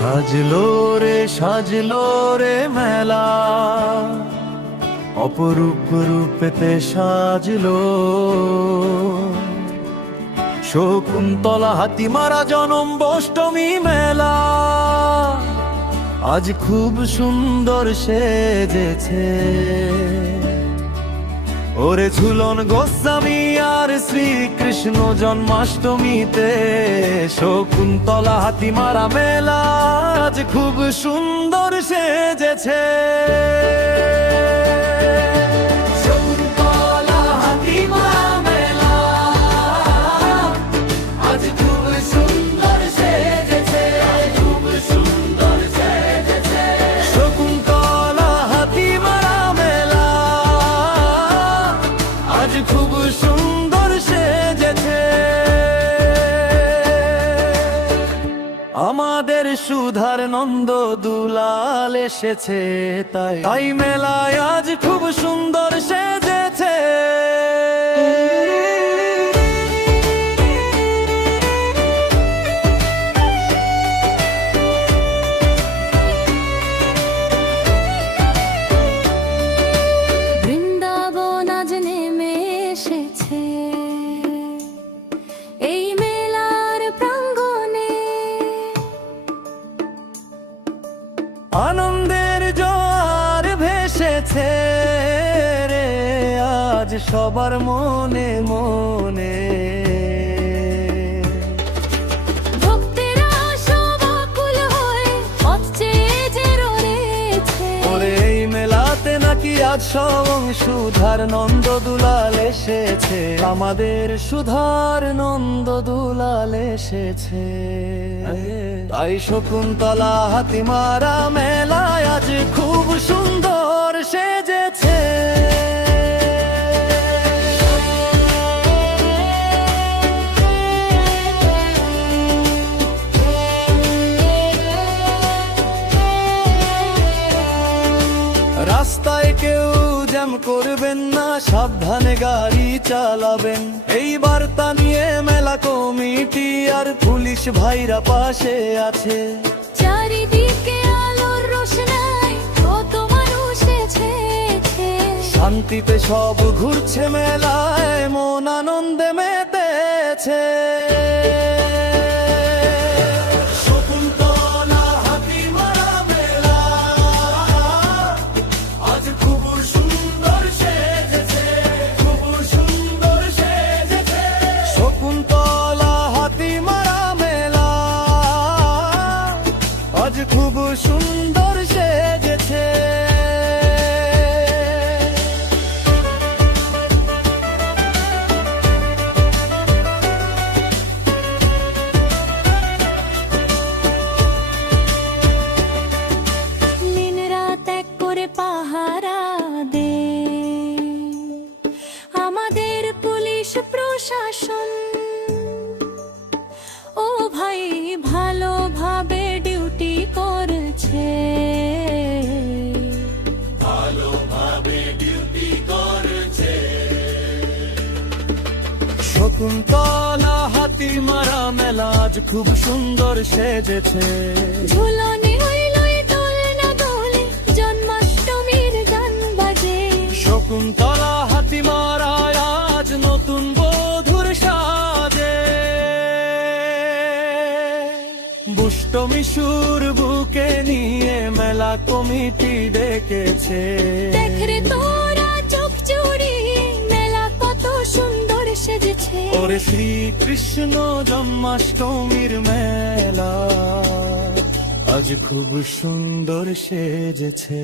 সাজলো রে মেলা, অপরূপ রূপেতে সাজলো। শকুন্তলা হাতিমারা জন্মাষ্টমী মেলা আজ খুব সুন্দর সেজেছে। ওরে ঝুলন গোস্বামী আর শ্রীকৃষ্ণ জন্মাষ্টমীতে শকুন্তলা হাতিমারা মেলা আজ খুব সুন্দর সেজেছে। শকুন্তলা হাতিমারা মেলা আজ খুব সুন্দর সেজেছে, খুব সুন্দর সেজেছে। শকুন্তলা হাতিমারা মেলা আজ খুব সুন্দর সেজেছে। আমাদের সুধার নন্দ দুলাল এসেছে, তাই মেলায় আজ খুব সুন্দর সেজেছে। বৃন্দাবন আজ নেমে এসেছে এই মেলার প্রাঙ্গণে, আনন্দের জোয়ার ভেসেছে রে আজ সবার মনে মনে। ভক্তেরা সব আকুল হয়ে পথ চেয়ে যে রয়েছে। ওরে এই মেলাতে নাকি আজ সবং সুধার নন্দ দুলাল এসেছে, আমাদের সুধার নন্দ দুলাল এসেছে। তাই শকুন্তলা হাতিমারা মেলায় আজ খুব সুন্দর সেজেছে। রাস্তায় কেউ জ্যাম করবেন না, সাবধানে গাড়ি চালাবেন, এই বার্তা নিয়ে মেলা কমিটি আর পুলিশ ভাইরা পাশে আছে। চারিদিকে আলোর রোশনাই কত মানুষ এসেছে, শান্তিতে সব ঘুরছে মেলায়, মন আনন্দে মেতেছে। শকুন্তলা হাতিমারা মেলা আজ খুব সুন্দর সেজেছে, খুব সুন্দর সেজেছে। শকুন্তলা হাতিমারা মেলা আজ খুব সুন্দর সেজেছে। দিন রাত এক করে পাহারা দে আমাদের পুলিশ প্রশাসন। ও ভাই ভালোভাবে ডিউটি করছে, ভালোভাবে ডিউটি করছে। শকুন্তলা হাতিমারা মেলা আজ খুব সুন্দর সেজেছে। ঝুলনে হইল দোল না দোলে জন্মাষ্টমীর গান বাজে। শকুন্তলা হাতিমারা আজ নতুন বধুর সাজে। বুষ্টমী সুর বুকে নিয়ে মেলা কমিটি ডেকেছে। দেখ রে তোরা চোখ জুড়িয়ে মেলা কত সুন্দর সেজেছে। ওরে শ্রীকৃষ্ণ জন্মাষ্টমীর মেলা আজ খুব সুন্দর সেজেছে।